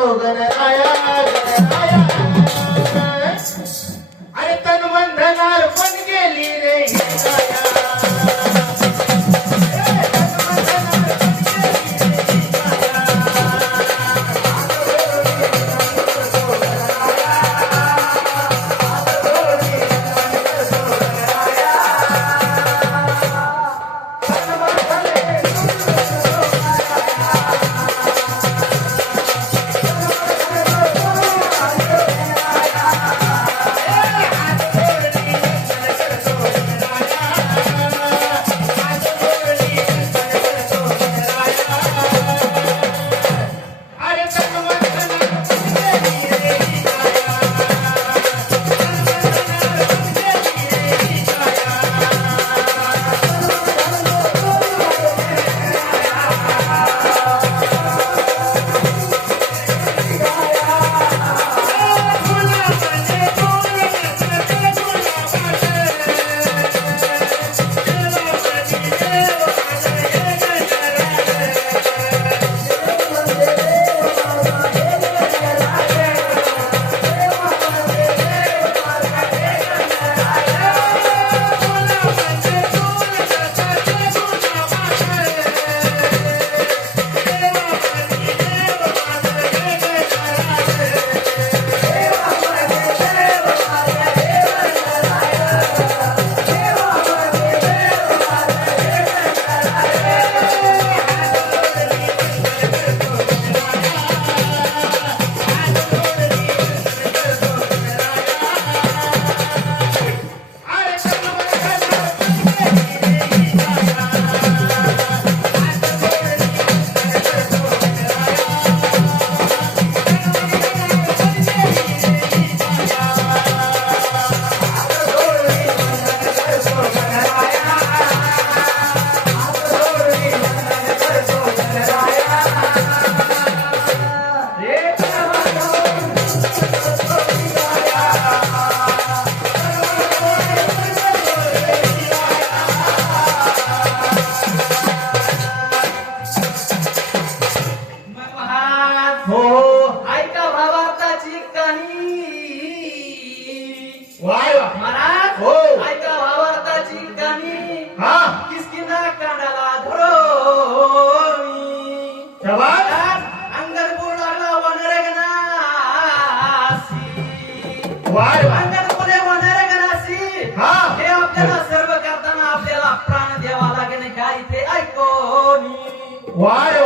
gonna Why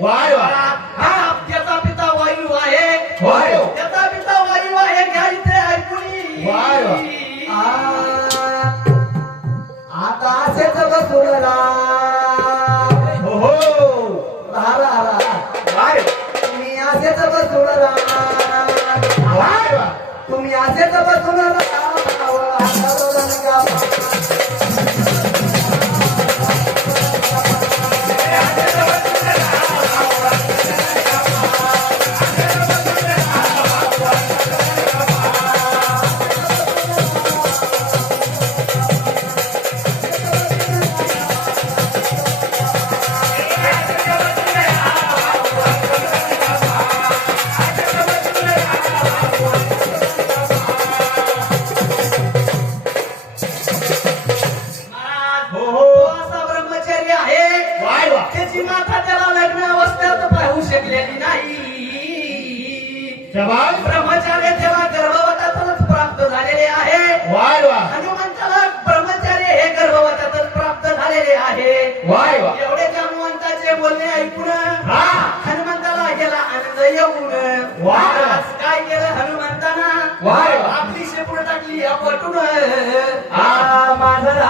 Y हा त्याचा पिता वायू आहे. वाय त्याचा पिता वायू आहे घ्या इथे ऐकून. वाय आता असेच सोडला हो राहा वाय. मी असेच सोडला वाय तुम्ही असेच बसून राहा वा त्याची माता त्याला लग्न अवस्थेत पाहू शकलेली नाही. ब्रह्मचार्य तेव्हा गर्भवतातच प्राप्त झालेले आहे हनुमंताला ब्रह्मचार्य हे गर्भवतातच प्राप्त झालेले आहे. एवढे हनुमंताचे बोलणे ऐकून हा. हनुमंताला गेला आनंद येऊन काय केलं हनुमंताना. आपली शेपूट टाकली अपटून हा. माझं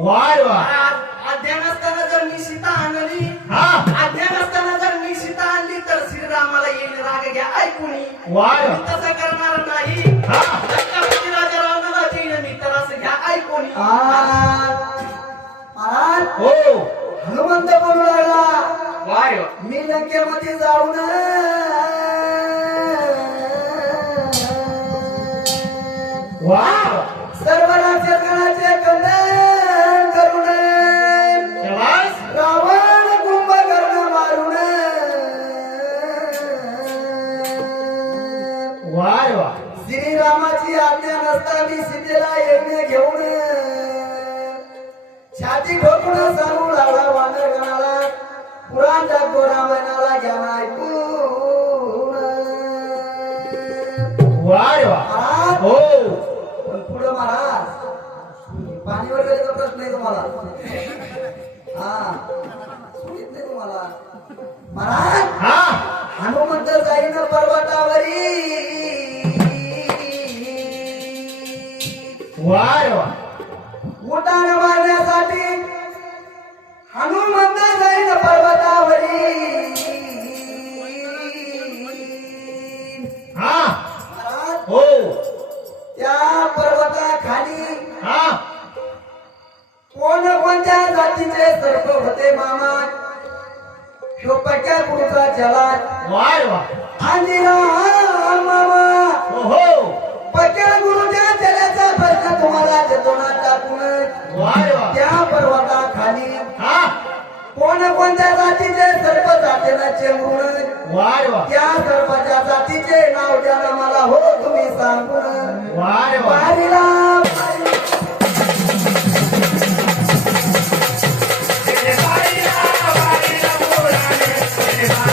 वाय वा अध्ययन असताना जर मी सीता आणली हा अध्ययन असताना जर मी सीता आणली तर श्रीरामाला येईल राग घ्या ऐकूनी वाय मी तसं करणार नाही हा छत्रपती राजा रावणाला देईन मी तर असं घ्या महाराज हो हनुमंत बोलू लागला वाय वा मी लंकेमध्ये जाऊन वा वाय वा श्रीरामाची आज्ञा नसताना सीतेला यज्ञ घेऊन. छाती ठोकून सांगू लागला वानर गणाला पुराण टाकतो रामायणाला ज्ञान ऐकून. वाय वा महाराज. हो. पण पुढं महाराज पाणी वगैरेचा प्रश्न आहे तुम्हाला? हा. सुनीत नाही तुम्हाला? महाराज हा. हनुमंत जाईन पर्वतावरी हो. त्या पर्वताखाली हा. कोण कोणत्या जातीचे सर्व होते मामा? शोपाच्या पुरुषा जलात. वाय वा आणि मामा. हो वाटेनाचे म्हणून त्या सर्वाच्या जातीचे नाव द्याला मला हो तुम्ही सांगून. Bye.